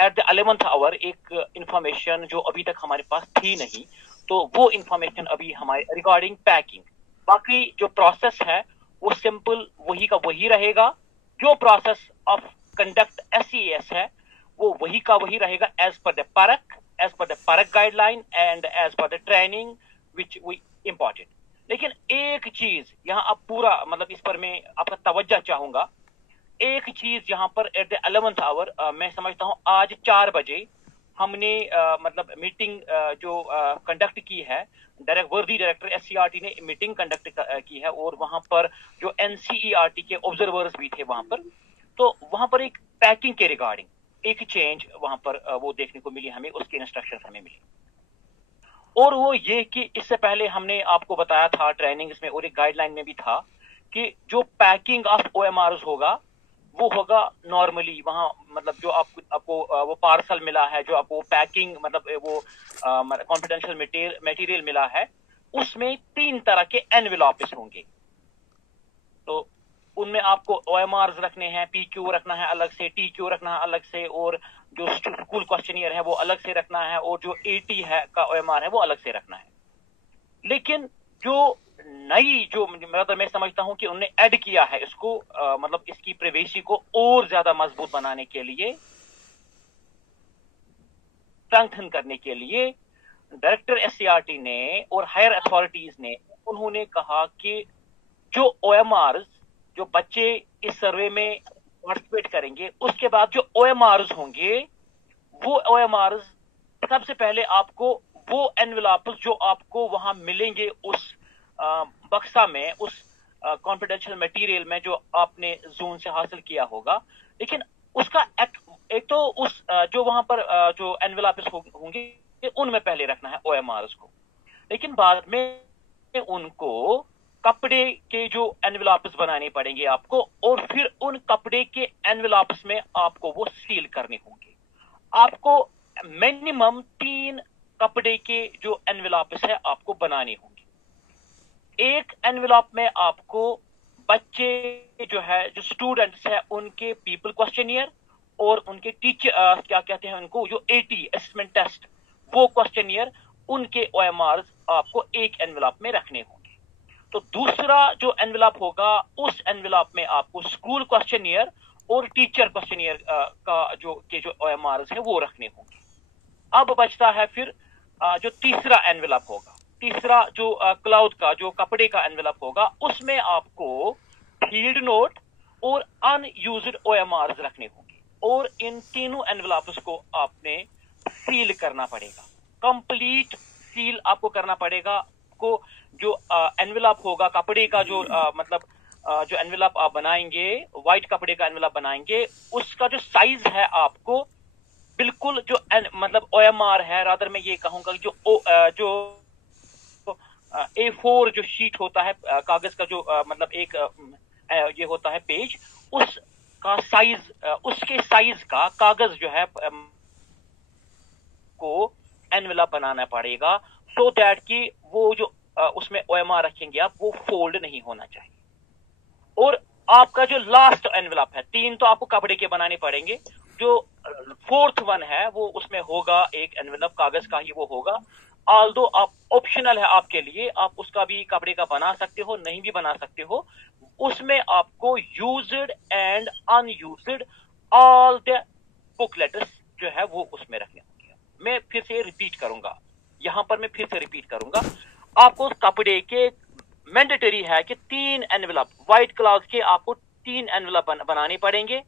At the 11th آور ایک information جو ابھی تک ہمارے پاس تھی نہیں, تو وہ انفارمیشن ابھی ہمارے ریگارڈنگ پیکنگ. باقی جو پروسیس ہے وہ سمپل وہی کا وہی رہے گا. جو پروسیس آف کنڈکٹ SES ہے وہ وہی کا وہی رہے گا ایز پر دا پرک guide line and as per the training وچ وی امپارٹنٹ. لیکن ایک چیز یہاں اب پورا مطلب اس پر میں آپ کا توجہ چاہوں گا. ایک چیز یہاں پر ایٹ دا 11th آور میں سمجھتا ہوں آج 4 بجے ہم نے مطلب میٹنگ جو کنڈکٹ کی ہے, وردی ڈائریکٹر SCRT نے میٹنگ کنڈکٹ کی ہے, اور وہاں پر جو NCERT کے آبزرورز بھی تھے وہاں پر. تو وہاں پر ایک پیکنگ کے ریگارڈنگ ایک چینج وہاں پر وہ دیکھنے کو ملی ہمیں, اس کے انسٹرکشن ہمیں ملی. اور وہ یہ کہ اس سے پہلے ہم نے آپ کو بتایا تھا ٹریننگز میں اور ایک گائیڈ لائن میں بھی تھا کہ جو پیکنگ آف OMRs ہوگا وہ ہوگا نارملی وہاں مطلب جو آپ کو وہ پارسل ملا ہے, جو آپ کو پیکنگ مطلب وہ کانفیڈینشیل میٹیریل ملا ہے, اس میں 3 طرح کے انویلپس ہوں گے. تو ان میں آپ کو OMRs رکھنے ہیں, PQ رکھنا ہے الگ سے, TQ رکھنا ہے الگ سے, اور جو اسکول کوسچنیئر ہے وہ الگ سے رکھنا ہے, اور جو AT ہے کا OMR ہے وہ الگ سے رکھنا ہے. لیکن جو نئی جو مطلب میں سمجھتا ہوں کہ انہوں نے ایڈ کیا ہے اس کو مطلب اس کی پریویسی کو اور زیادہ مضبوط بنانے کے لیے, اسٹرینتھن کرنے کے لیے, ڈائریکٹر SCRT نے اور ہائر اتھارٹیز نے انہوں نے کہا کہ جو OMRs جو بچے اس سروے میں پارٹیسپیٹ کریں گے اس کے بعد جو OMRs ہوں گے وہ OMRs سب سے پہلے آپ کو وہ انویلپس جو آپ کو وہاں ملیں گے اس بکسا میں, اس کانفیڈینشیل میٹیریل میں جو آپ نے زون سے حاصل کیا ہوگا. لیکن اس کا ایک تو اس جو وہاں پر جو انویلپس ہوں گے ان میں پہلے رکھنا ہے OMRs کو, لیکن بعد میں ان کو کپڑے کے جو انویلپس بنانے پڑیں گے آپ کو, اور پھر ان کپڑے کے انویلپس میں آپ کو وہ سیل کرنے ہوں گے. آپ کو منیمم 3 کپڑے کے جو انویلپس ہے آپ کو بنانے ہوں گے. ایک انویلپ میں آپ کو بچے جو ہے جو اسٹوڈنٹس ہے ان کے پیپل کوسچنیئر اور ان کے ٹیچر کیا کہتے ہیں ان کو جو AT اسسمنٹ ٹیسٹ وہ کوسچنیئر ان کے OMRs آپ کو ایک انویلپ میں رکھنے ہوں گے. تو دوسرا جو انویلپ ہوگا اس انویلپ میں آپ کو اسکول کوسچنیئر اور ٹیچر کوسچنیئر کا جو OMRs ہیں وہ رکھنے ہوں گے. اب بچتا ہے پھر جو تیسرا انویلپ ہوگا, تیسرا جو کلاؤڈ کا جو کپڑے کا انویلپ ہوگا, اس میں آپ کو فیلڈ نوٹ اور ان یوزڈ OMRs رکھنے ہوں گے, اور ان تینوں انویلپس کو آپ نے سیل کرنا پڑے گا. کمپلیٹ سیل آپ کو کرنا پڑے گا. کو جو انویلپ ہوگا کپڑے کا جو مطلب جو انویلپ آپ بنائیں گے, وائٹ کپڑے کا انویلپ بنائیں گے, اس کا جو سائز ہے آپ کو بالکل جو مطلب OMR ہے, رادر میں یہ کہوں گا جو A4 جو شیٹ ہوتا ہے کاغذ کا جو مطلب ایک یہ ہوتا ہے پیج, اس کا سائز اس کے سائز کا کاغذ جو ہے کو انویلپ بنانا پڑے گا, سو دیٹ کہ وہ جو اس میں OMR رکھیں گے آپ وہ فولڈ نہیں ہونا چاہیے. اور آپ کا جو لاسٹ انویلپ ہے, 3 تو آپ کو کپڑے کے بنانے پڑیں گے, جو 4th ون ہے وہ اس میں ہوگا ایک انویلپ کاغذ کا ہی وہ ہوگا. آلدو آپ آپشنل ہے آپ کے لیے, آپ اس کا بھی کپڑے کا بنا سکتے ہو, نہیں بھی بنا سکتے ہو. اس میں آپ کو used and in used all the book letters جو ہے وہ اس میں رکھنے ہوں گے. میں پھر سے ریپیٹ کروں گا, یہاں پر میں پھر سے ریپیٹ کروں گا. آپ کو کپڑے کے مینڈیٹری ہے کہ 3 انویلپ وائٹ کلاؤڈ کے آپ کو 3 انویلپ بنانے پڑیں گے.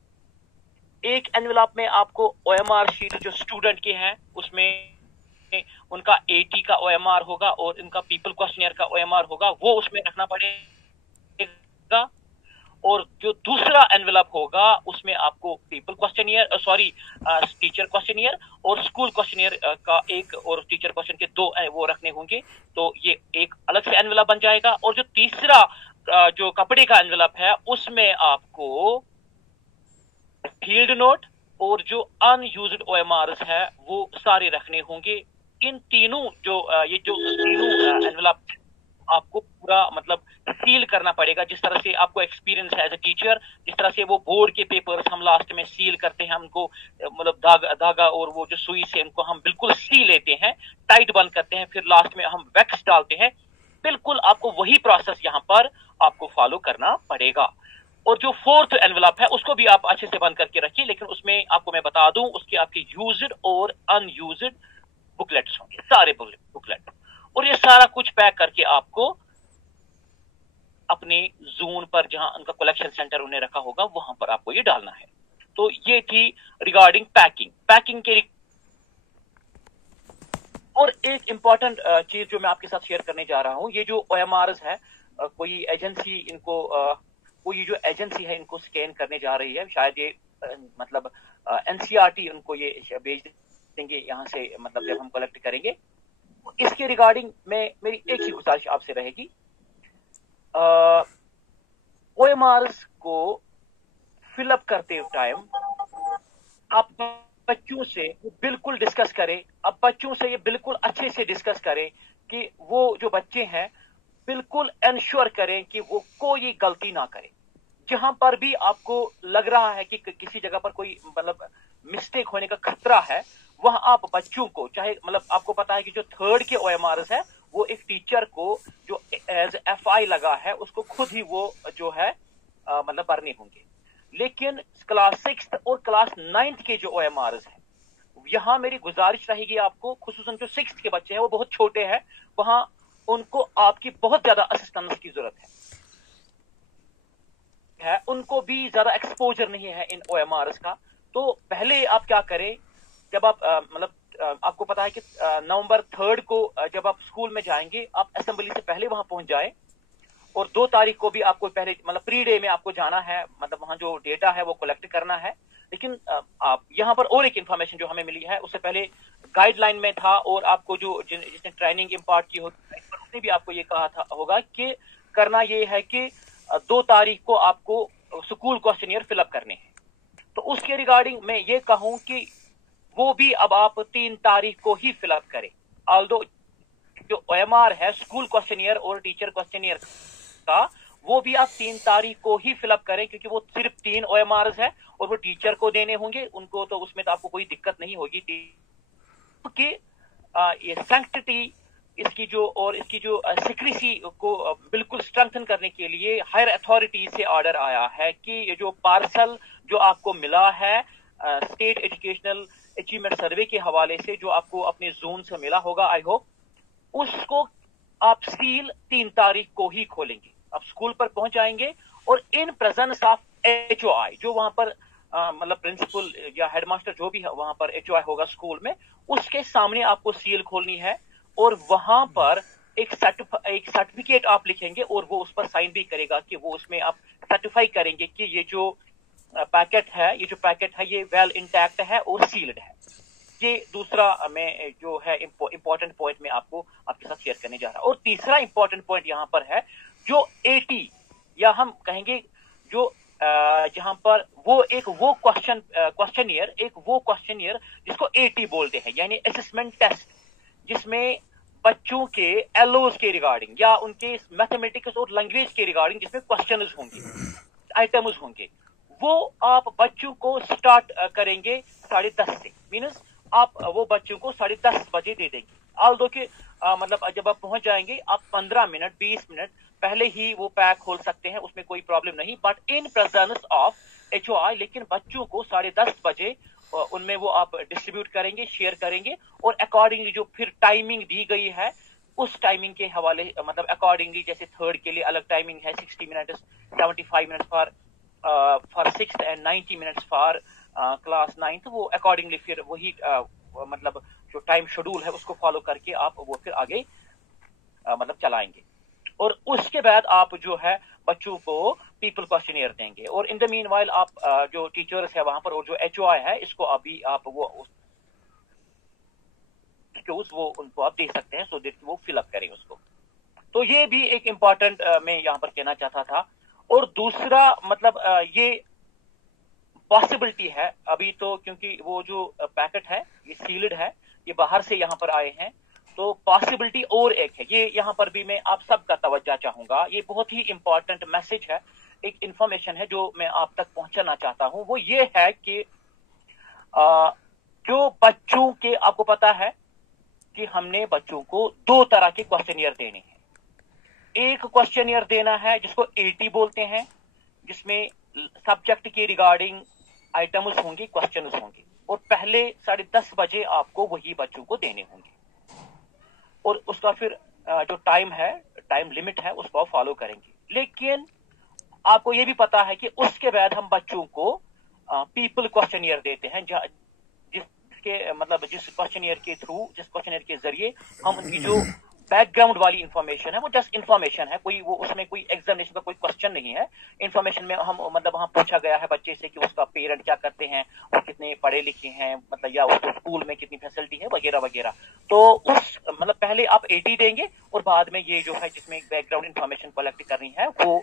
ایک انویلپ میں آپ کو OMR شیٹ جو اسٹوڈنٹ کے ہیں اس میں ان کا AT کا OMR ہوگا اور ان کا پیپل کوسچنیئر کا OMR ہوگا, وہ اس میں رکھنا پڑے گا. اور جو دوسرا انویلپ ہوگا اس میں آپ کو پیپل کوسچنیئر ٹیچر کوسچنیئر اور اسکول کوسچنیئر کا ایک اور ٹیچر کوسچن کے 2 وہ رکھنے ہوں گے. تو یہ ایک الگ سے انویلپ بن جائے گا. اور جو تیسرا جو کپڑے کا انویلپ ہے اس میں آپ کو فیلڈ نوٹ اور جو ان یوزڈ OMRs ہے وہ سارے رکھنے ہوں گے. ان تینوں جو یہ جو تینوں انویلپ آپ کو पूरा मतलब सील करना पड़ेगा, जिस तरह से आपको एक्सपीरियंस है एज अ टीचर, जिस तरह से वो बोर्ड के पेपर्स हम लास्ट में सील करते हैं, हमको मतलब धागा और वो जो सुई से उनको हम बिल्कुल सी लेते हैं, टाइट बंद करते हैं, फिर लास्ट में हम वैक्स डालते हैं, बिल्कुल आपको वही प्रोसेस यहाँ पर आपको फॉलो करना पड़ेगा। और जो फोर्थ एनवेलप है उसको भी आप अच्छे से बंद करके रखिए, लेकिन उसमें आपको मैं बता दूं उसके आपके यूज्ड और अनयूज्ड बुकलेट्स होंगे, सारे बुकलेट, और ये सारा कुछ पैक करके आपको अपने जोन पर जहां उनका कलेक्शन सेंटर उन्हें रखा होगा वहां पर आपको ये डालना है। तो ये थी रिगार्डिंग पैकिंग के। और एक इंपॉर्टेंट चीज जो मैं आपके साथ शेयर करने जा रहा हूं, ये जो OMRs है, कोई एजेंसी इनको कोई जो एजेंसी है इनको स्कैन करने जा रही है, शायद ये मतलब NCERT उनको ये भेज देंगे यहाँ से, मतलब जब हम कलेक्ट करेंगे। इसके रिगार्डिंग में मेरी एक ही गुजारिश आपसे रहेगी, OMRs को फिलअप करते टाइम आप बच्चों से बिल्कुल डिस्कस करें, अब बच्चों से ये बिल्कुल अच्छे से डिस्कस करें कि वो जो बच्चे हैं बिल्कुल एंश्योर करें कि वो कोई गलती ना करें। जहां पर भी आपको लग रहा है कि किसी जगह पर कोई मतलब मिस्टेक होने का खतरा है, वहां आप बच्चों को, चाहे मतलब आपको पता है कि जो थर्ड के OMRs है वो एक टीचर को जो एज FI लगा है उसको खुद ही वो जो है मतलब भरने होंगे, लेकिन क्लास 6 और क्लास 9 के जो OMRs हैं, यहां मेरी गुजारिश रहेगी आपको, खुसूसन जो 6 के बच्चे हैं वो बहुत छोटे हैं, वहां उनको आपकी बहुत ज्यादा असिस्टेंस की जरूरत है, उनको भी ज्यादा एक्सपोजर नहीं है इन OMRs का। तो पहले आप क्या करें, जब आप मतलब आपको पता है कि नवंबर 3 को जब आप स्कूल में जाएंगे, आप असेंबली से पहले वहां पहुंच जाए, और 2 तारीख को भी आपको पहले मतलब प्री डे में आपको जाना है, मतलब वहां जो डेटा है वो कलेक्ट करना है। लेकिन आप यहाँ पर और एक इन्फॉर्मेशन जो हमें मिली है, उससे पहले गाइडलाइन में था, और आपको जो जिसने ट्रेनिंग इम्पार्ट की होती है उसने भी आपको ये कहा था होगा कि करना ये है कि 2 तारीख को आपको स्कूल क्वेश्चनियर फिलअप करने हैं। तो उसके रिगार्डिंग मैं ये कहूं कि वो भी अब आप 3 तारीख को ही फिलअप करें, ऑल्दो जो OMR है स्कूल क्वेश्चनियर और टीचर क्वेश्चनियर का, वो भी आप 3 तारीख को ही फिलअप करें, क्योंकि वो सिर्फ 3 OMRs है और वो टीचर को देने होंगे, उनको तो उसमें तो आपको कोई दिक्कत नहीं होगी, क्योंकि ये सैंक्टिटी इसकी जो और इसकी जो सिक्रेसी को बिल्कुल स्ट्रेंथन करने के लिए हायर अथॉरिटी से ऑर्डर आया है कि ये जो पार्सल जो आपको मिला है स्टेट एजुकेशनल अचीवमेंट सर्वे के हवाले से, जो आपको अपने जोन से मिला होगा, आई होप उसको आप सील 3 तारीख को ही खोलेंगे। आप स्कूल पर पहुंच जाएंगे और इन प्रेजेंस ऑफ HOI, जो वहां पर मतलब प्रिंसिपल या हेडमास्टर जो भी वहां पर HOI होगा स्कूल में, उसके सामने आपको सील खोलनी है, और वहां पर एक सर्टिफिकेट आप लिखेंगे और वो उस पर साइन भी करेगा कि वो उसमें आप सर्टिफाई करेंगे कि ये जो पैकेट है ये वेल इंटैक्ट है और सील्ड है। ये दूसरा मैं जो है इंपॉर्टेंट पॉइंट में आपको आपके साथ शेयर करने जा रहा हूं। और तीसरा इंपॉर्टेंट पॉइंट यहां पर है जो AT, या हम कहेंगे जो जहां पर वो क्वेश्चनियर जिसको AT बोलते हैं, यानी असेसमेंट टेस्ट, जिसमें बच्चों के LOs के रिगार्डिंग या उनके मैथमेटिक्स और लैंग्वेज के रिगार्डिंग जिसमें क्वेश्चंस होंगे, आइटम्स होंगे, वो आप बच्चों को स्टार्ट करेंगे 10:30 से, मीन्स आप वो बच्चों को 10:30 बजे दे देंगे। ऑल्दो कि मतलब जब आप पहुंच जाएंगे आप 15 मिनट 20 मिनट पहले ही वो पैक खोल सकते हैं, उसमें कोई प्रॉब्लम नहीं, but in presence of HOI, लेकिन बच्चों को 10:30 बजे उनमें वो आप डिस्ट्रीब्यूट करेंगे, शेयर करेंगे, और अकॉर्डिंगली जो फिर टाइमिंग दी गई है उस टाइमिंग के हवाले मतलब अकॉर्डिंगली, जैसे थर्ड के लिए अलग टाइमिंग है 60 minute 75 minute for 6th and 90 minutes for class 9th, वो अकॉर्डिंगली फिर वही मतलब जो टाइम शेड्यूल है उसको फॉलो करके आप वो फिर आगे मतलब चलाएंगे। और उसके बाद आप जो है बच्चों को पीपल क्वेश्चनियर देंगे, और इन द मीन वाइल आप जो टीचर्स है वहां पर और जो HOI है इसको अभी आप वो उनको आप दे सकते हैं, सो दैट वो फिलअप करें उसको। तो ये भी एक इंपॉर्टेंट मैं यहाँ पर कहना चाहता था। और दूसरा मतलब ये पॉसिबिलिटी है अभी तो, क्योंकि वो जो पैकेट है ये सील्ड है, ये बाहर से यहाँ पर आए हैं, تو پاسبلٹی اور ایک ہے, یہ یہاں پر بھی میں آپ سب کا توجہ چاہوں گا, یہ بہت ہی امپورٹنٹ میسج ہے, ایک انفارمیشن ہے جو میں آپ تک پہنچانا چاہتا ہوں. وہ یہ ہے کہ جو بچوں کے, آپ کو پتا ہے کہ ہم نے بچوں کو 2 طرح کے کوسچنئر دینے ہیں. ایک کوسچنئر دینا ہے جس کو AT بولتے ہیں, جس میں سبجیکٹ کے ریگارڈنگ آئٹمز ہوں گے, کوسچنز ہوں گے, اور پہلے 10:30 بجے آپ کو وہی بچوں کو دینے ہوں گے, اور اس کا پھر جو ٹائم ہے, ٹائم لمٹ ہے, اس کو فالو کریں گے. لیکن آپ کو یہ بھی پتا ہے کہ اس کے بعد ہم بچوں کو پیپل کوسچنئر دیتے ہیں, جس کے مطلب جس کوسچنئر کے تھرو, جس کوسچنئر کے ذریعے ہم ان کی جو بیک گراؤنڈ والی انفارمیشن ہے, وہ جسٹ انفارمیشن ہے, کوئی وہ اس میں کوئی ایگزامینیشن کا کوئی کوسچن نہیں ہے. انفارمیشن میں ہم مطلب وہاں پوچھا گیا ہے بچے سے کہ اس کا پیرنٹ کیا کرتے ہیں, وہ کتنے پڑھے لکھے ہیں, مطلب یا اس کو اسکول میں کتنی فیسلٹی ہے وغیرہ وغیرہ. تو اس مطلب پہلے آپ AT دیں گے اور بعد میں یہ جو ہے جس میں بیک گراؤنڈ انفارمیشن کلیکٹ کرنی ہے وہ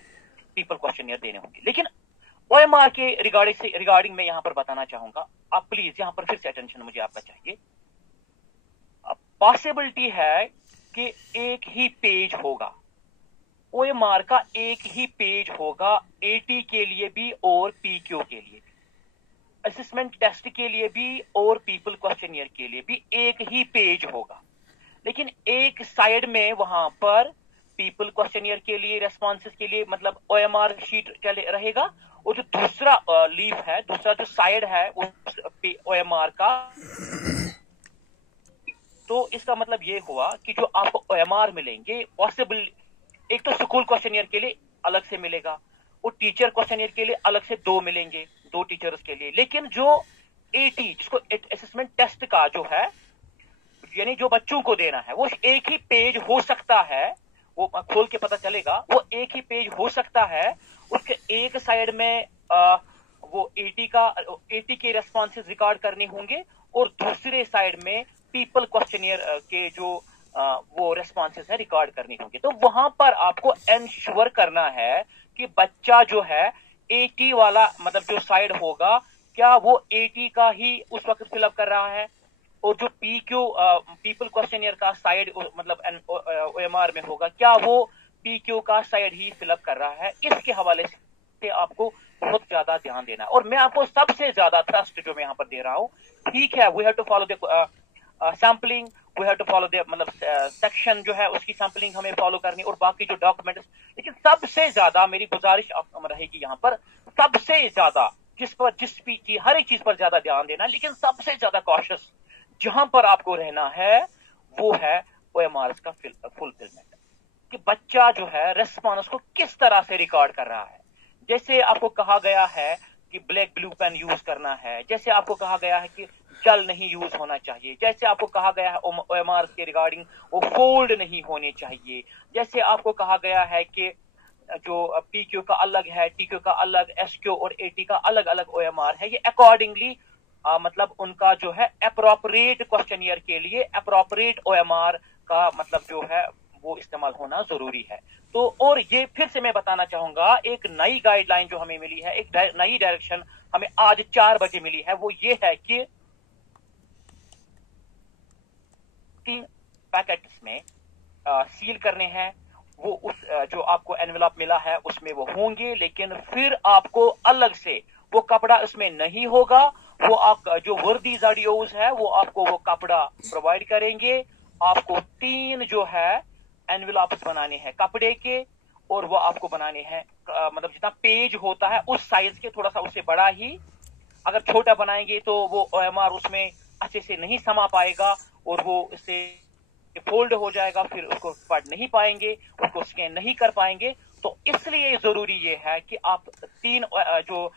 پیپل کوسچنئر دینے ہوں گے. لیکن OMR کے ریگارڈنگ میں یہاں پر بتانا چاہوں گا, آپ پلیز یہاں پر پھر سے اٹینشن مجھے آپ کا چاہیے. پاسبلٹی ہے کہ ایک ہی پیج ہوگا, OMR کا ایک ہی پیج ہوگا, AT کے لیے بھی اور PQ کے لیے بھی, اسسمنٹ ٹیسٹ کے لیے بھی اور پیپل کوسچنئر کے لیے بھی ایک ہی پیج ہوگا. لیکن ایک سائڈ میں وہاں پر پیپل کوسچنئر کے لیے, ریسپانسز کے لیے مطلب OMR شیٹ رہے گا, اور جو دوسرا لیف ہے, دوسرا جو سائڈ ہے اس OMR کا, تو اس کا مطلب یہ ہوا کہ جو آپ کو OMR ملیں گے پاسبل, ایک تو اسکول کوسچنئر کے لیے الگ سے ملے گا, اور ٹیچر کوسچنئر کے لیے الگ سے 2 ملیں گے, 2 ٹیچرز کے لیے. لیکن جو AT جس کو اسسمنٹ ٹیسٹ کا جو ہے, یعنی جو بچوں کو دینا ہے, وہ ایک ہی پیج ہو سکتا ہے, وہ کھول کے پتہ چلے گا, وہ ایک ہی پیج ہو سکتا ہے. اس کے ایک سائڈ میں وہ AT کے ریسپانسز ریکارڈ کرنے ہوں گے, اور دوسرے سائڈ میں پیپل کوسچنئر کے جو وہ ریسپانسز ہیں ریکارڈ کرنے ہوں گے. تو وہاں پر آپ کو انشور کرنا ہے کہ بچہ جو ہے AT والا مطلب جو سائڈ ہوگا, کیا وہ AT کا ہی اس وقت فل اپ کر رہا ہے, اور جو پیپل کوسچنئر کا سائڈ مطلب OMR میں ہوگا, کیا وہ PQ کا سائڈ ہی فل اپ کر رہا ہے. اس کے حوالے سے آپ کو بہت زیادہ دھیان دینا ہے. اور میں آپ کو سب سے زیادہ تھرسٹ جو میں یہاں پر دے رہا ہوں, ٹھیک ہے, we have to follow the sampling, we have to follow the مطلب سیکشن جو ہے اس کی سیمپلنگ ہمیں فالو کرنی, اور باقی جو ڈاکومنٹس. لیکن سب سے زیادہ میری گزارش رہے گی یہاں پر, سب سے زیادہ جس بھی چیز, ہر ایک چیز پر زیادہ دھیان دینا, لیکن سب سے زیادہ کوشش جہاں پر آپ کو رہنا ہے وہ ہے OMR کا فلفلمنٹ, کہ بچہ جو ہے ریسپانس کو کس طرح سے ریکارڈ کر رہا ہے. جیسے آپ کو کہا گیا ہے کہ بلیک بلو پین یوز کرنا ہے, جیسے آپ کو کہا گیا ہے کہ جل نہیں یوز ہونا چاہیے, جیسے آپ کو کہا گیا ہے OMR کے ریگارڈنگ وہ فولڈ نہیں ہونے چاہیے, جیسے آپ کو کہا گیا ہے کہ جو PQ کا الگ ہے, TQ کا الگ, SQ اور AT کا الگ الگ OMR ہے. یہ اکارڈنگلی مطلب ان کا جو ہے اپروپریٹ کوسچنئر کے لیے اپروپریٹ OMR کا مطلب جو ہے وہ استعمال ہونا ضروری ہے. تو اور یہ پھر سے میں بتانا چاہوں گا, ایک نئی گائیڈ لائن جو ہمیں ملی ہے, ایک نئی ڈائریکشن ہمیں آج 4 بجے ملی ہے, وہ یہ ہے کہ 3 پیکٹس میں سیل کرنے ہیں, وہ اس جو آپ کو انویلپ ملا ہے اس میں وہ ہوں گے, لیکن پھر آپ کو الگ سے وہ کپڑا اس میں نہیں ہوگا. وہ آپ جو وردی زاڈیوز ہے وہ آپ کو وہ کپڑا پرووائڈ کریں گے. آپ کو 3 جو ہے انویلپس بنانے ہیں کپڑے کے, اور وہ آپ کو بنانے ہیں مطلب جتنا پیج ہوتا ہے اس سائز کے, تھوڑا سا اس سے بڑا ہی. اگر چھوٹا بنائیں گے تو وہ OMR اس میں اچھے سے نہیں سما پائے گا, اور وہ اس سے فولڈ ہو جائے گا, پھر اس کو پڑھ نہیں پائیں گے, اس کو اسکین نہیں کر پائیں گے. تو اس لیے ضروری یہ ہے کہ آپ 3 جو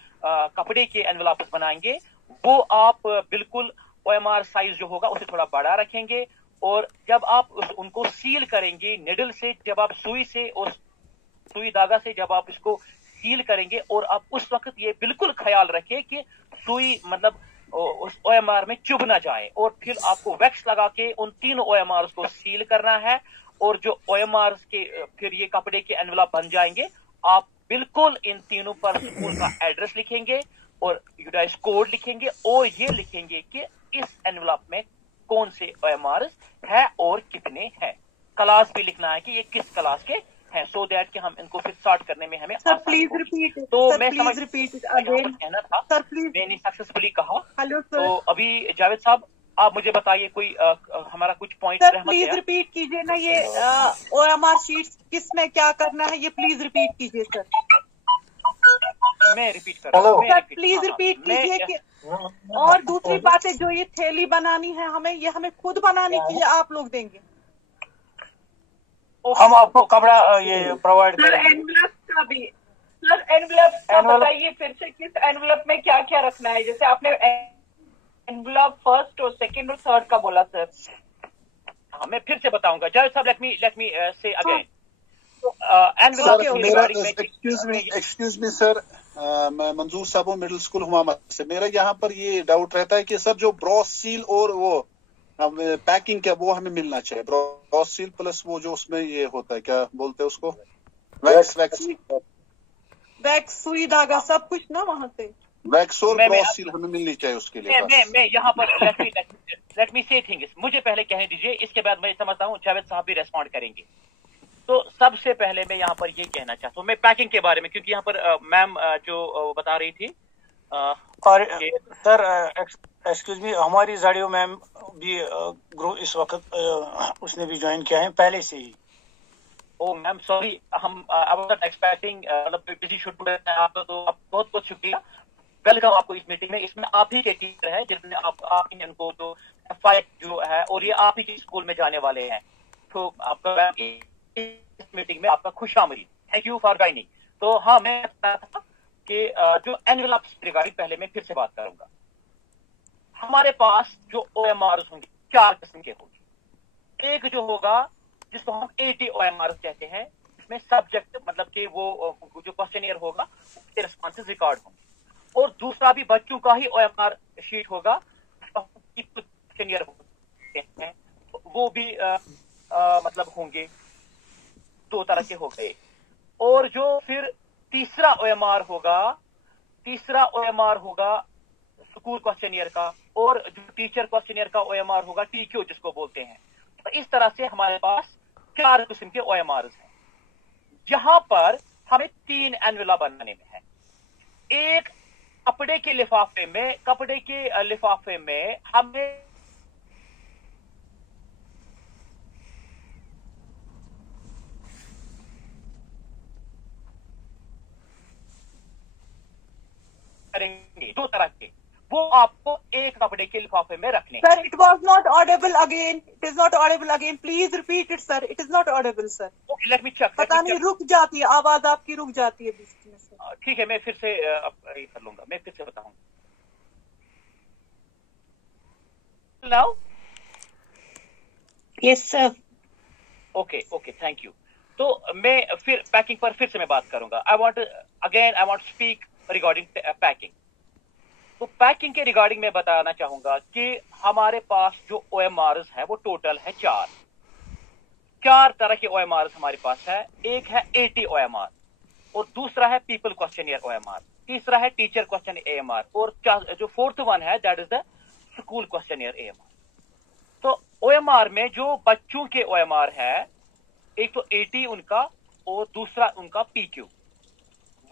کپڑے کے انویلپس بنائیں گے وہ آپ بالکل OMR سائز جو ہوگا اسے تھوڑا بڑا رکھیں گے, اور جب آپ ان کو سیل کریں گے نیڈل سے, جب آپ سوئی سے اور سوئی دھاگا سے جب آپ اس کو سیل کریں گے, اور آپ اس وقت یہ بالکل خیال رکھیں کہ سوئی مطلب اس OMR میں چبھ نہ جائے, اور پھر آپ کو ویکس لگا کے ان 3 OMRs کو سیل کرنا ہے. اور جو OMRs کے پھر یہ کپڑے کے انویلپ بن جائیں گے, آپ بالکل ان تینوں پر اسکول کا ایڈریس لکھیں گے اور یوڈائس کوڈ لکھیں گے, اور یہ لکھیں گے کہ اس انویلپ میں कौन से OMRs है और कितने हैं, क्लास भी लिखना है कि ये किस क्लास के हैं, सो दैट कि हम इनको फिर सॉर्ट करने में हमें सर प्लीज रिपीट, तो सर मैं प्लीज रिपीट अगेन कहना था सर प्लीज, मैंने सक्सेसफुली कहा। Hello sir. तो अभी जावेद साहब आप मुझे बताइए कोई हमारा कुछ पॉइंट सर प्लीज रिपीट कीजिए ना, ये OMR शीट्स किस में क्या करना है, ये प्लीज रिपीट कीजिए सर। मैं रिपीट कर रहा हूँ सर प्लीज रिपीट कीजिए कि और दूसरी बात है, जो ये थैली बनानी है हमें, ये हमें खुद बनानी की है, आप लोग देंगे? हम आपको कपड़ा ये प्रोवाइड करेंगे। एनवलप का भी सर, एनवलप का बताइए फिर से, किस एनवलप में क्या क्या रखना है? जैसे आपने एनवलप फर्स्ट और सेकंड और थर्ड का बोला सर। हाँ मैं फिर से बताऊंगा जावेद साहब, लेट मी से अगेन। एक्सक्यूज मी सर, मैं मंजूर साहब हूँ, मिडिल स्कूल हुमामा से। मेरा यहाँ पर ये डाउट रहता है कि सर जो ब्रॉस सील और वो पैकिंग क्या वो हमें मिलना चाहिए, ब्रॉस सील प्लस वो जो उसमें ये होता है, क्या बोलते हैं उसको, वैक्स सुई धागा सब कुछ ना वहाँ से, वैक्स और ब्रॉस सील हमें मिलनी चाहिए उसके लिए। मैं यहाँ पर लेट मी से थिंग्स, मुझे पहले कहने दीजिए, इसके बाद मैं समझता हूँ जावेद साहब भी रेस्पॉन्ड करेंगे। तो सबसे पहले मैं यहाँ पर ये कहना चाहता हूँ मैं पैकिंग के बारे में, क्योंकि यहाँ पर मैम जो बता रही थी और सर एक्सक्यूज मी, हमारी जाडियो मैम भी ग्रुप इस वक्त उसने भी ज्वाइन किया है पहले से ही। ओ मैम सॉरी, हम आई वाज नॉट एक्सपेक्टिंग, मतलब बिजी शेड्यूल है आपका, तो आप बहुत बहुत शुक्रिया, वेलकम आपको इस मीटिंग में। इसमें आप ही के टीचर हैं जिसने आप ही इनको जो FI जो है और ये आप ही के स्कूल में जाने वाले हैं, तो आपका मैम इस मीटिंग में आपका खुशामदीद, थैंक यू फॉर ज्वाइनिंग। तो हाँ मैं बता था कि जो एनवेलप रिगार्डिंग पहले मैं फिर से बात करूंगा। हमारे पास जो OMRs होंगे 4 किस्म के होंगे। एक जो होगा जिसको हम AT OMRs कहते हैं, इसमें सब्जेक्ट मतलब कि वो जो क्वेश्चनियर होगा उसके रिस्पॉन्सेज रिकॉर्ड होंगे। और दूसरा भी बच्चों का ही OMR शीट होगा, क्वेश्चनियर होते हैं, वो भी मतलब होंगे, 2 तरह के हो गए। और जो फिर तीसरा OMR होगा स्कूल क्वेश्चनियर का, और जो टीचर क्वेश्चनियर का OMR होगा TQ जिसको बोलते हैं। तो इस तरह से हमारे पास 4 किस्म के OMRs हैं। यहां पर हमें 3 एनवेलप बनाने में है। एक कपड़े के लिफाफे में हमें करेंगे 2 तरह के, वो आपको एक कपड़े के लिफाफे में रखने। Sir it was not audible again, it is not audible again, please repeat it sir, it is not audible sir. Okay let me check. पता नहीं रुक जाती है आवाज, आपकी रुक जाती है बीच में से। ठीक है मैं फिर से ये कर लूंगा, मैं फिर से बताऊंगा। Now yes sir. Okay thank you. तो मैं फिर पैकिंग पर फिर से मैं बात करूंगा। I want speak regarding packing. तो पैकिंग के रिगार्डिंग मैं बताना चाहूंगा कि हमारे पास जो OMRs है वो टोटल है 4 तरह के OMRs हमारे पास है। एक है AT OMR, और दूसरा है पीपल क्वेश्चनियर OMR, तीसरा है टीचर क्वेश्चन AMR, और जो फोर्थ वन है that is the school questionnaire AMR। तो OMR में जो बच्चों के OMR है, एक तो AT उनका और दूसरा उनका PQ,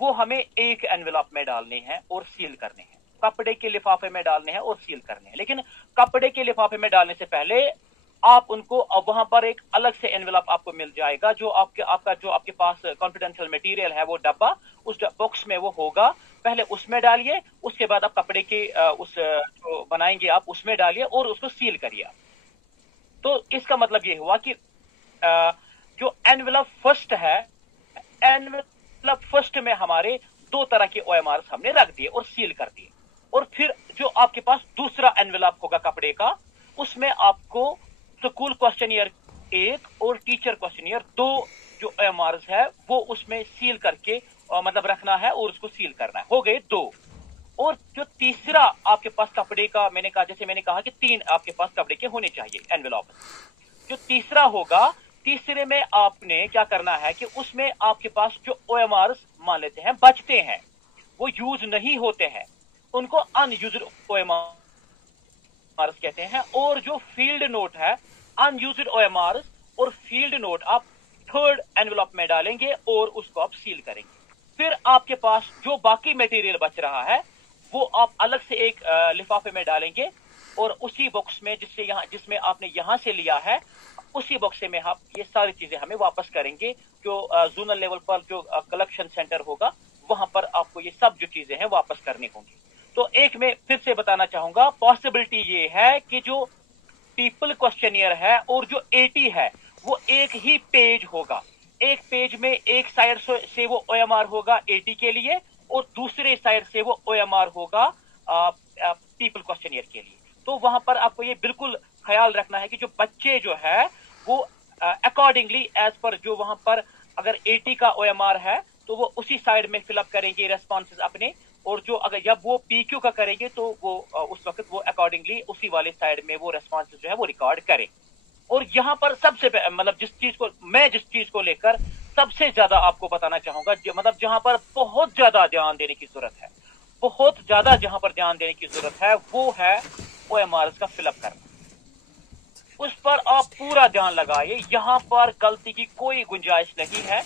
वो हमें एक एनवेलप में डालने हैं और सील करने हैं, कपड़े के लिफाफे में डालने हैं और सील करने हैं। लेकिन कपड़े के लिफाफे में डालने से पहले आप उनको, अब वहां पर एक अलग से एनवेलप आपको मिल जाएगा, जो आपके पास कॉन्फिडेंशियल मटेरियल है वो डब्बा, उस बॉक्स में वो होगा, पहले उसमें डालिए, उसके बाद आप कपड़े के उस जो बनाएंगे आप उसमें डालिए और उसको सील करिए। तो इसका मतलब ये हुआ कि जो एनवेलप फर्स्ट है, एनवेलप फर्स्ट में हमारे 2 तरह के OMRs हमने रख दिए और सील कर दिए। और फिर जो आपके पास दूसरा एनवेलप होगा कपड़े का, उसमें आपको स्कूल क्वेश्चनियर 1 और टीचर क्वेश्चनियर 2 जो OMRs है वो उसमें सील करके मतलब रखना है और उसको सील करना है। हो गए 2। और जो तीसरा आपके पास कपड़े का, जैसे मैंने कहा कि 3 आपके पास कपड़े के होने चाहिए एनवेलप। जो तीसरा होगा, तीसरे में आपने क्या करना है कि उसमें आपके पास जो OMRs मान लेते हैं बचते हैं, वो यूज नहीं होते हैं, उनको अनयूज्ड OMR OMRs कहते हैं, और जो फील्ड नोट है अनयूज्ड OMRs और फील्ड नोट आप थर्ड एनवेलप में डालेंगे और उसको आप सील करेंगे। फिर आपके पास जो बाकी मटेरियल बच रहा है वो आप अलग से एक लिफाफे में डालेंगे और उसी बॉक्स में जिसमें आपने यहां से लिया है उसी बॉक्स में आप ये सारी चीजें हमें वापस करेंगे। जो जोनल लेवल पर जो कलेक्शन सेंटर होगा वहां पर आपको ये सब जो चीजें हैं वापस करनी होंगी। तो एक मैं फिर से बताना चाहूंगा, पॉसिबिलिटी ये है कि जो पीपल क्वेश्चनियर है और जो 80 है वो एक ही पेज होगा। एक पेज में एक साइड से वो OMR होगा 80 के लिए और दूसरे साइड से वो OMR होगा पीपल क्वेश्चनियर के लिए। तो वहां पर आपको ये बिल्कुल ख्याल रखना है कि जो बच्चे जो है वो अकॉर्डिंगली एज पर जो वहां पर अगर 80 का OMR है तो वो उसी साइड में फिलअप करेंगे रेस्पॉन्सेज अपने, और जो अगर जब वो PQ का करेंगे तो वो उस वक्त वो अकॉर्डिंगली उसी वाले साइड में वो रेस्पॉन्सेज जो है वो रिकॉर्ड करें। और यहाँ पर सबसे मतलब जिस चीज को लेकर सबसे ज्यादा आपको बताना चाहूंगा, मतलब जहां पर बहुत ज्यादा ध्यान देने की जरूरत है, बहुत ज्यादा जहां पर ध्यान देने की जरूरत है वो है OMRs का फिलअप करना। उस पर आप पूरा ध्यान लगाइए, यहाँ पर गलती की कोई गुंजाइश नहीं है।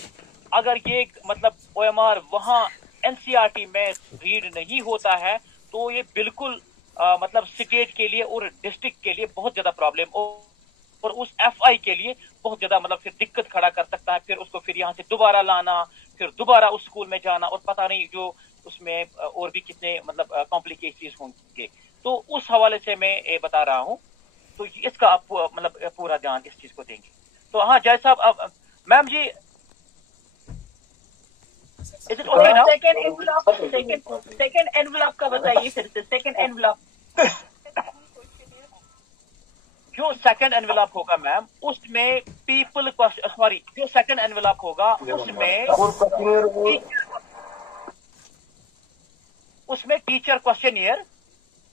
अगर ये मतलब OMR वहां NCERT में रीड नहीं होता है तो ये बिल्कुल मतलब स्टेट के लिए और डिस्ट्रिक्ट के लिए बहुत ज्यादा प्रॉब्लम और उस FI के लिए बहुत ज्यादा मतलब फिर दिक्कत खड़ा कर सकता है। फिर उसको फिर यहाँ से दोबारा लाना, फिर दोबारा उस स्कूल में जाना और पता नहीं जो उसमें और भी कितने मतलब कॉम्प्लिकेशंस होंगे। तो उस हवाले से मैं ये बता रहा हूँ, तो इसका आप मतलब पूरा ध्यान इस चीज को देंगे। तो हाँ जय साहब, अब ma'am ji is it okay now? Second envelope का बताइए फिर से। सेकंड एनवेलप जो सेकंड एनवेलप होगा मैम उसमें पीपल सॉरी जो सेकंड एनवेलप होगा उसमें टीचर क्वेश्चनियर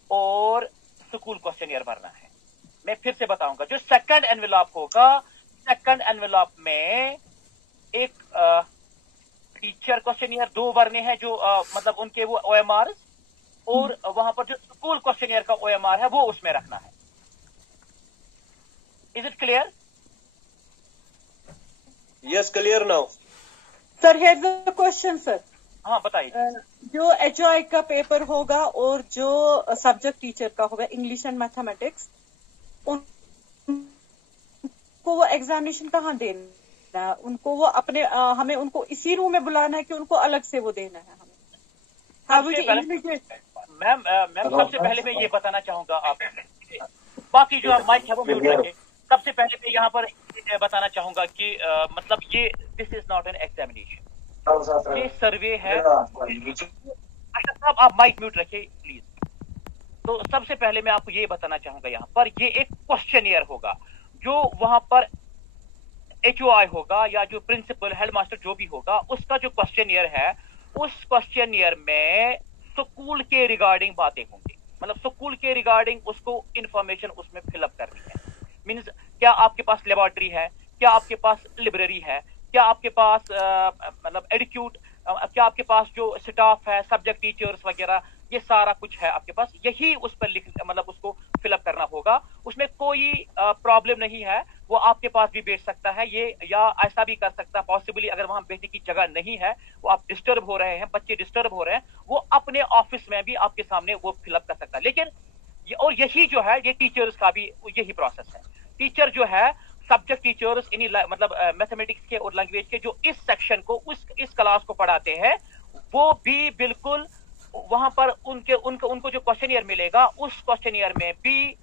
और स्कूल क्वेश्चनियर भरना है। मैं फिर से बताऊंगा, जो सेकंड एनवेलप होगा, सेकंड एनवेलप में एक टीचर क्वेश्चनियर 2 भरने हैं जो मतलब उनके वो OMRs, और वहां पर जो स्कूल क्वेश्चनियर का OMR है वो उसमें रखना है। Is it clear? Yes, clear now. Sir, here's the question, sir. हाँ बताइए। जो HOI का पेपर होगा और जो सब्जेक्ट टीचर का होगा इंग्लिश एंड मैथमेटिक्स, उनको वो एग्जामिनेशन कहाँ देना है? उनको वो अपने हमें उनको इसी रूम में बुलाना है कि उनको अलग से वो देना है हमें? मैम सबसे पहले मैं ये बताना चाहूंगा आपको, बाकी जो आप माइक है वो म्यूट रखें। सबसे पहले मैं यहाँ पर बताना चाहूंगा कि मतलब ये this is not an examination, ये सर्वे है। अच्छा साहब आप माइक म्यूट रखिए प्लीज। तो सबसे पहले मैं आपको ये बताना चाहूंगा, यहाँ पर ये एक क्वेश्चनियर होगा जो वहां पर HOI होगा या जो प्रिंसिपल हेडमास्टर जो भी होगा उसका जो क्वेश्चनियर है, उस क्वेश्चनियर में स्कूल के रिगार्डिंग बातें होंगी, मतलब स्कूल के रिगार्डिंग उसको इंफॉर्मेशन उसमें फिलअप करनी है। मीन्स क्या आपके पास लेबोरेटरी है, क्या आपके पास लाइब्रेरी है, क्या आपके पास मतलब एडिक्यूट, क्या आपके पास जो स्टाफ है, सब्जेक्ट टीचर्स वगैरह, ये सारा कुछ है आपके पास, यही उस पर मतलब उसको फिलअप करना होगा। उसमें कोई प्रॉब्लम नहीं है, वो आपके पास भी बैठ सकता है ये, या ऐसा भी कर सकता है पॉसिबली अगर वहां बैठने की जगह नहीं है, वो आप डिस्टर्ब हो रहे हैं, बच्चे डिस्टर्ब हो रहे हैं, वो अपने ऑफिस में भी आपके सामने वो फिलअप कर सकता है। लेकिन और यही जो है ये टीचर्स का भी यही प्रोसेस है। टीचर जो है सब्जेक्ट टीचर्स इन्हीं मतलब मैथमेटिक्स के और लैंग्वेज के जो इस सेक्शन को इस क्लास को पढ़ाते हैं, वो भी बिल्कुल वहां पर उनको जो क्वेश्चनियर मिलेगा उस क्वेश्चनियर में भी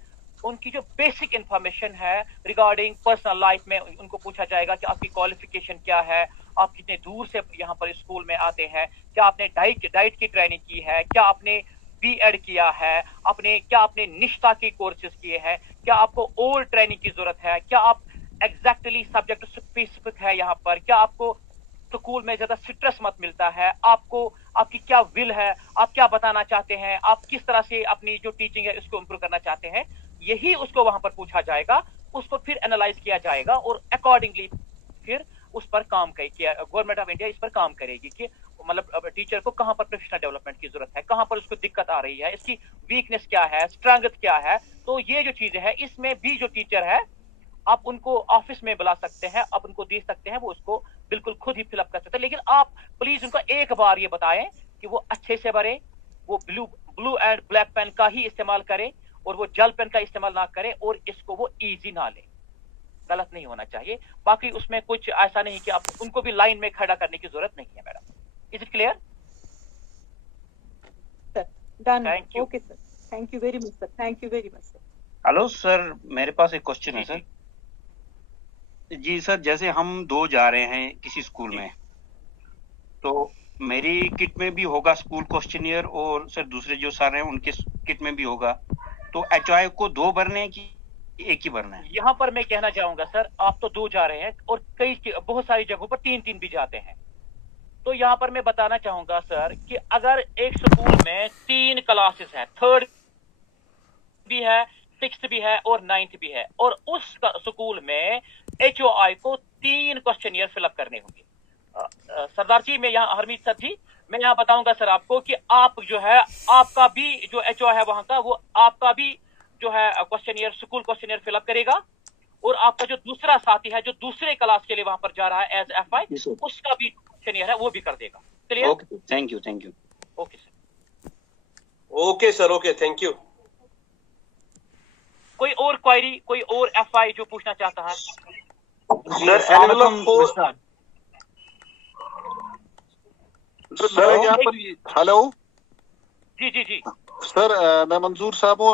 उनकी जो बेसिक इंफॉर्मेशन है रिगार्डिंग पर्सनल लाइफ में उनको पूछा जाएगा कि आपकी क्वालिफिकेशन क्या है, आप कितने दूर से यहाँ पर स्कूल में आते हैं, क्या आपने डाइट की ट्रेनिंग की है, क्या आपने B.Ed किया है, क्या आपने निष्ठा के कोर्सेज किए हैं, क्या आपको और ट्रेनिंग की जरूरत है, क्या आप एग्जैक्टली सब्जेक्ट स्पेसिफिक है यहाँ पर, क्या आपको स्कूल में ज्यादा स्ट्रेस मत मिलता है, आपकी क्या विल है, आप क्या बताना चाहते हैं, आप किस तरह से अपनी जो टीचिंग है इसको इम्प्रूव करना चाहते हैं, यही उसको वहां पर पूछा जाएगा। उसको फिर एनालाइज किया जाएगा और अकॉर्डिंगली फिर उस पर काम करेगी, गवर्नमेंट ऑफ इंडिया इस पर काम करेगी कि मतलब टीचर को कहाँ पर प्रोफेशनल डेवलपमेंट की जरूरत है, कहाँ पर उसको दिक्कत आ रही है, इसकी वीकनेस क्या है, स्ट्रेंथ क्या है। तो ये जो चीजें है, इसमें भी जो टीचर है आप उनको ऑफिस में बुला सकते हैं, आप उनको दे सकते हैं, वो उसको बिल्कुल खुद ही फिलअप कर सकते हैं। लेकिन आप प्लीज उनको एक बार ये बताएं कि वो अच्छे से भरें, वो ब्लू एंड ब्लैक पेन का ही इस्तेमाल करें और वो जेल पेन का इस्तेमाल ना करें, और इसको वो इजी ना लें, गलत नहीं होना चाहिए। बाकी उसमें कुछ ऐसा नहीं कि आप उनको भी लाइन में खड़ा करने की जरूरत नहीं है madam. Is it clear? Done. Thank you. Okay sir, thank you very much sir, thank you very much sir. Hello sir, मेरे पास एक क्वेश्चन है सर। जी सर, जैसे हम 2 जा रहे हैं किसी स्कूल में, तो मेरी किट में भी होगा स्कूल क्वेश्चनियर और सर दूसरे जो सर हैं उनके किट में भी होगा, तो HI को 2 भरने हैं कि एक ही भरना है? यहाँ पर मैं कहना चाहूंगा सर, आप तो 2 जा रहे हैं और बहुत सारी जगहों पर 3-3 भी जाते हैं। तो यहाँ पर मैं बताना चाहूंगा सर कि अगर एक स्कूल में 3 क्लासेस है, 3rd भी है, 6th भी है और 9th भी है, और उस स्कूल में HOI को 3 क्वेश्चनियर फिलअप करने होंगे। सरदार जी, मैं यहाँ हरमीत सर जी, मैं यहाँ बताऊंगा सर आपको कि आप जो है, आपका भी जो HOI है वहां का, वो आपका भी जो है क्वेश्चनियर, स्कूल क्वेश्चनियर फिलअप करेगा, और आपका जो दूसरा साथी है जो दूसरे क्लास के लिए वहां पर जा रहा है एज FI, उसका भी क्वेश्चनियर है वो भी कर देगा। Clear? Okay, thank you. Okay sir. Okay sir, okay, thank you. कोई और क्वायरी, कोई और FI जो पूछना चाहता है? सर एनवेलप 4 सर यहाँ पर हेलो जी जी जी सर, मैं मंजूर साहब हूँ।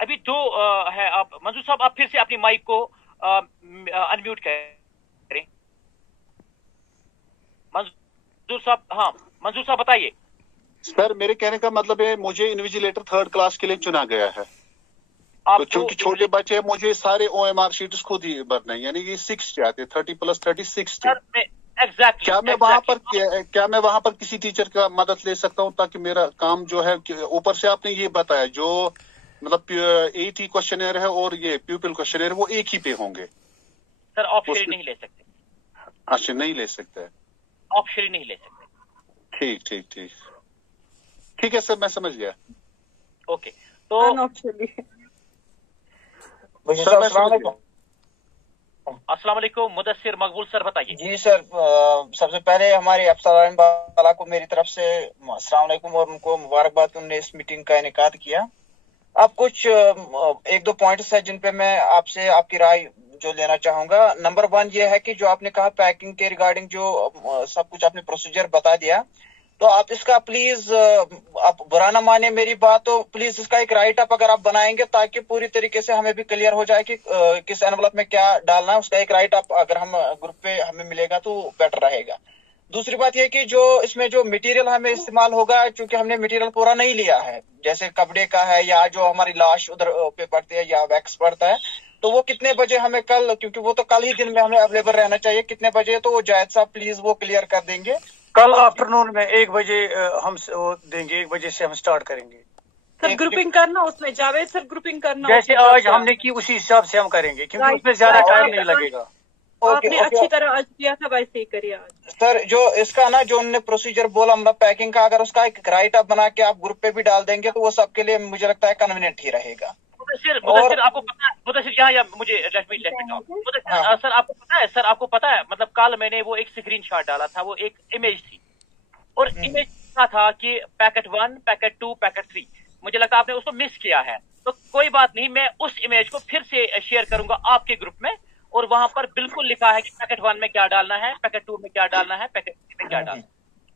अभी 2 है। आप मंजूर साहब, आप फिर से अपनी माइक को अनम्यूट करें। मंजूर साहब, हाँ मंजूर साहब बताइए। सर मेरे कहने का मतलब है, मुझे इन्विजिलेटर 3rd क्लास के लिए चुना गया है, तो चूंकि छोटे बच्चे हैं, मुझे सारे OMR शीट्स खुद ही भरना है, यानी कि 6 जाते, 30 + 30 60। एग्जैक्टली। क्या मैं वहां पर किसी टीचर का मदद ले सकता हूं ताकि मेरा काम जो है, ऊपर से आपने ये बताया जो मतलब AT क्वेश्चनर है और ये प्यूपिल क्वेश्चनर, वो एक ही पे होंगे सर? ऑप्शन नहीं ले सकते। अच्छा, नहीं ले सकते, ऑप्शन नहीं ले सकते। ठीक है सर, मैं समझ गया। ओके, तो अस्सलाम वालेकुम मुदस्सिर मकबूल सर, बताइए। जी सर, सबसे पहले हमारे अफसरान वाला को मेरी तरफ से अस्सलाम वालेकुम और उनको मुबारकबाद, उन्होंने इस मीटिंग का इनेकाद किया। अब कुछ 1-2 पॉइंट्स है जिन पे मैं आपसे आपकी राय जो लेना चाहूंगा। नंबर 1 ये है कि जो आपने कहा पैकिंग के रिगार्डिंग जो सब कुछ आपने प्रोसीजर बता दिया, तो आप इसका प्लीज, आप बुरा ना माने मेरी बात, तो प्लीज इसका एक राइट अप अगर आप बनाएंगे ताकि पूरी तरीके से हमें भी क्लियर हो जाए कि किस एनवलप में क्या डालना है, उसका एक राइट अप अगर हम ग्रुप पे हमें मिलेगा तो बेटर रहेगा। दूसरी बात यह कि जो इसमें जो मटेरियल हमें इस्तेमाल होगा, चूंकि हमने मटेरियल पूरा नहीं लिया है, जैसे कपड़े का है या जो हमारी लाश उधर पे पड़ती है या वैक्स पड़ता है, तो वो कितने बजे हमें कल, क्योंकि वो तो कल ही दिन में हमें अवेलेबल रहना चाहिए, कितने बजे, तो वो जायद साहब प्लीज वो क्लियर कर देंगे। कल आफ्टरनून में 1 बजे हम देंगे, 1 बजे से हम स्टार्ट करेंगे सर। ग्रुपिंग करना उसमें, जावेद सर ग्रुपिंग करना जैसे आज हमने की उसी हिसाब से हम करेंगे, क्योंकि उसमें ज्यादा टाइम नहीं लगेगा। आपने अच्छी तरह आज किया था, वैसे ही करिए आज। सर जो इसका ना जो उन्होंने प्रोसीजर बोला मतलब पैकिंग का, अगर उसका एक राइट अप बना के आप ग्रुप पे भी डाल देंगे तो वो सबके लिए मुझे लगता है कन्वीनियंट ही रहेगा। मुदस्सिर आपको पता है, मुदस्सिर यहाँ मुझे सर आपको पता है मतलब कल मैंने वो एक स्क्रीनशॉट डाला था, वो एक इमेज थी, और इमेज था कि पैकेट 1, पैकेट 2, पैकेट 3, मुझे लगता है आपने उसको मिस किया है। तो कोई बात नहीं, मैं उस इमेज को फिर से शेयर करूंगा आपके ग्रुप में, और वहां पर बिल्कुल लिखा है कि पैकेट 1 में क्या डालना है, पैकेट 2 में क्या डालना है, पैकेट 3 में क्या डालना है।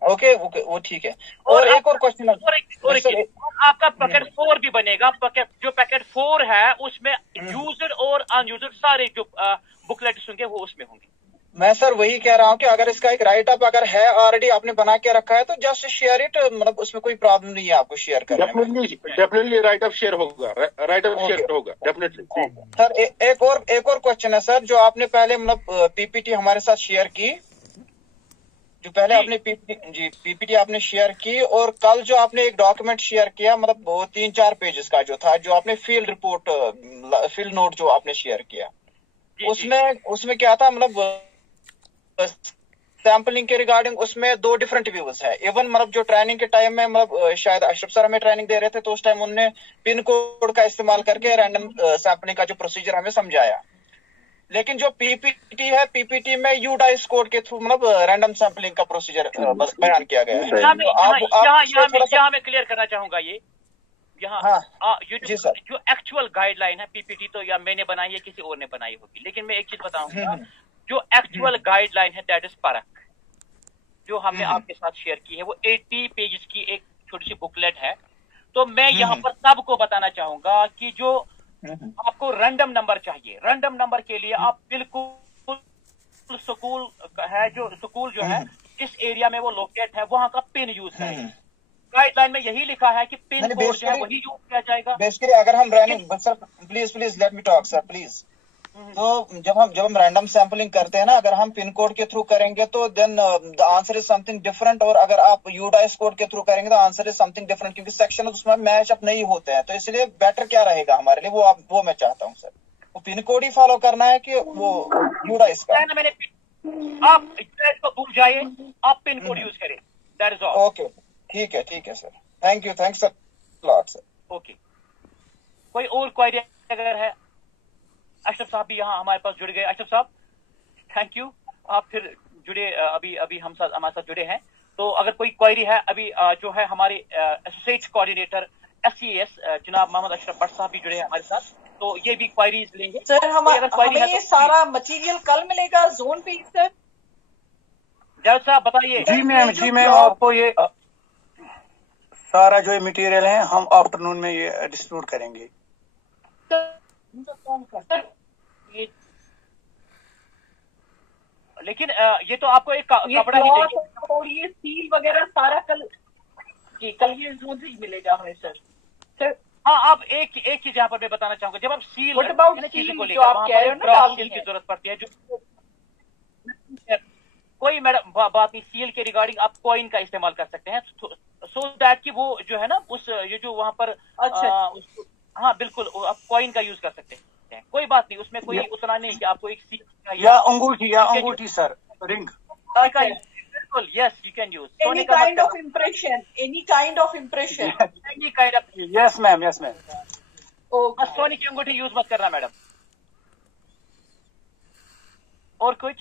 ओके, वो ठीक है। और एक और क्वेश्चन, आपका पैकेट 4 भी बनेगा। जो पैकेट 4 है उसमें यूज्ड और अनयूज्ड सारे जो बुकलेट्स होंगे वो उसमें होंगे। मैं सर वही कह रहा हूँ कि अगर इसका एक राइट अप अगर है ऑलरेडी आपने बना के रखा है तो जस्ट शेयर इट, मतलब उसमें कोई प्रॉब्लम नहीं है आपको शेयर करने में। डेफिनेटली राइट अप शेयर होगा, डेफिनेटली। सर एक और क्वेश्चन है सर, जो आपने पहले मतलब PPT हमारे साथ शेयर की, जो पहले आपने पीपीटी आपने शेयर की, और कल जो आपने एक डॉक्यूमेंट शेयर किया, मतलब वो 3-4 पेजेस का जो था, जो आपने फील्ड रिपोर्ट फील्ड नोट जो आपने शेयर किया, उसमें क्या था, मतलब सैम्पलिंग के रिगार्डिंग उसमें 2 डिफरेंट व्यूज है। इवन मतलब जो ट्रेनिंग के टाइम में, मतलब शायद अशरफ सर हमें ट्रेनिंग दे रहे थे, तो उस टाइम उनने पिन कोड का इस्तेमाल करके रैंडम सैम्पलिंग का जो प्रोसीजर हमें समझाया। लेकिन जो पीपीटी है, पीपीटी में यूडाइस कोड के थ्रू मतलब रैंडम सैम्पलिंग का प्रोसीजर बस बयान किया गया है। यहाँ मैं क्लियर करना चाहूंगा ये जी सर, जो एक्चुअल गाइडलाइन है पीपीटी तो या मैंने बनाई है किसी और ने बनाई होगी, लेकिन मैं एक चीज बताऊंगा, जो एक्चुअल गाइडलाइन है दैट इज परख, जो हमने आपके साथ शेयर की है, वो 80 पेजेस की एक छोटी सी बुकलेट है। तो मैं यहाँ पर सबको बताना चाहूंगा कि जो आपको रैंडम नंबर चाहिए, रैंडम नंबर के लिए आप बिल्कुल स्कूल है जो है जिस एरिया में वो लोकेट है वहां का पिन यूज करें। गाइडलाइन में यही लिखा है कि पिन कोड जो है वही यूज किया जाएगा। बेसिकली अगर हम random, sir please let me talk sir please. तो जब हम रैंडम सैम्पलिंग करते हैं ना, अगर हम पिन कोड के थ्रू करेंगे तो then the answer is something different, और अगर आप यूडाइस कोड के थ्रू करेंगे तो आंसर इज समथिंग डिफरेंट, क्योंकि सेक्शन उसमें मैच अप नहीं होते हैं। तो इसलिए बेटर क्या रहेगा हमारे लिए, वो मैं चाहता हूँ सर, वो पिन कोड ही फॉलो करना है कि वो यूडाइस का। आप इसको भूल जाइए, आप पिन कोड यूज करें, दैट इज ऑल। ओके, ठीक है sir, thanks sir lot sir. Okay, कोई और क्वेरी अगर है? अशरफ साहब भी यहाँ हमारे पास जुड़ गए। अशरफ साहब थैंक यू, आप फिर जुड़े, अभी हमारे साथ जुड़े हैं। तो अगर कोई क्वेरी है, अभी जो है हमारे एसोसिएट कोऑर्डिनेटर SCAS जनाब मोहम्मद अशरफ भट्ट साहब भी जुड़े हैं हमारे साथ, तो ये भी क्वेरीज लेंगे। सर हमें ये सारा मटेरियल कल मिलेगा जोन पे सर? जावेद साहब बताइए। जी मैम आपको ये सारा जो मटेरियल है हम आफ्टरनून में ये डिस्ट्रीब्यूट करेंगे। लेकिन ये तो आपको एक कपड़ा ही देंगे और ये सील वगैरह सारा कल ये जोन से ही मिलेगा हमें सर। हाँ, आप एक चीज यहाँ पर मैं बताना चाहूंगा, जब आप सील चीज को लेकर आप कह रहे हो ना, सील की जरूरत पड़ती है, जो कोई मैडम बात नहीं, सील के रिगार्डिंग आप कॉइन का इस्तेमाल कर सकते हैं, सो दैट कि वो जो है ना उस ये जो वहां पर हाँ बिल्कुल आप कॉइन का यूज कर सकते हैं, कोई बात नहीं, उसमें कोई उतना नहीं कि आपको एक सील या अंगूठी सर, रिंग, बिल्कुल, yes you can use any kind of impression yes ma'am सोने की अंगूठी यूज मत करना मैडम। और कुछ?